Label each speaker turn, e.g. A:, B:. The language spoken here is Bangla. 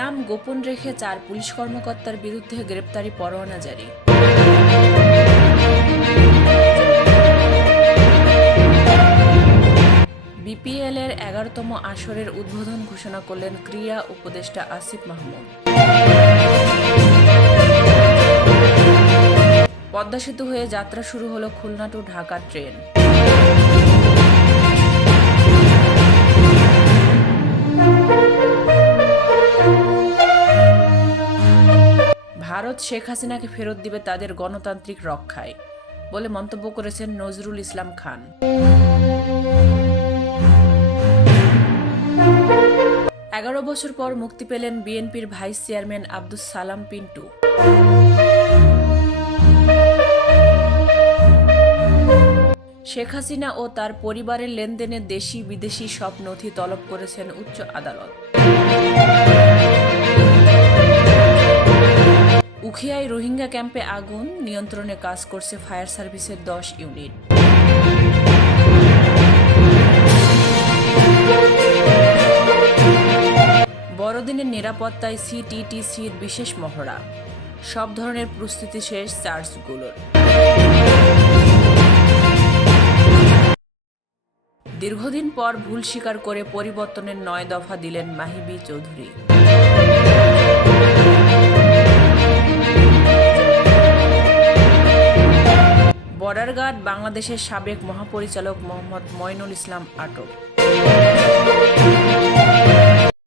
A: নাম গোপন রেখে চার পুলিশ কর্মকর্তার বিরুদ্ধে গ্রেপ্তারি পরোয়ানা জারি। বিপিএল এর এগারোতম আসরের উদ্বোধন ঘোষণা করলেন ক্রীড়া উপদেষ্টা আসিফ মাহমুদ। পদ্মা সেতু হয়ে যাত্রা শুরু হলো খুলনা টু ঢাকা ট্রেন। ভারত শেখ হাসিনাকে ফেরত দিবে তাদের গণতান্ত্রিক রক্ষায় বলে মন্তব্য করেছেন নজরুল ইসলাম খান। এগারো বছর পর মুক্তি পেলেন বিএনপির ভাইস চেয়ারম্যান আব্দুস সালাম পিন্টু। শেখ হাসিনা ও তার পরিবারের লেনদেনে দেশি বিদেশি সব নথি তলব করেছেন উচ্চ আদালত। উখিয়ায় রোহিঙ্গা ক্যাম্পে আগুন, নিয়ন্ত্রণে কাজ করছে ফায়ার সার্ভিসের দশ ইউনিট। বড়দিনের নিরাপত্তায় সিটিটিসির বিশেষ মহড়া। সব ধরনের প্রস্তুতি শেষ চার্চগুলোর। দীর্ঘদিন পর ভুল স্বীকার করে পরিবর্তনের নয় দফা দিলেন মাহিবি চৌধুরী। বর্ডার গার্ড বাংলাদেশের সাবেক মহাপরিচালক মোহাম্মদ ময়নুল ইসলাম আটক।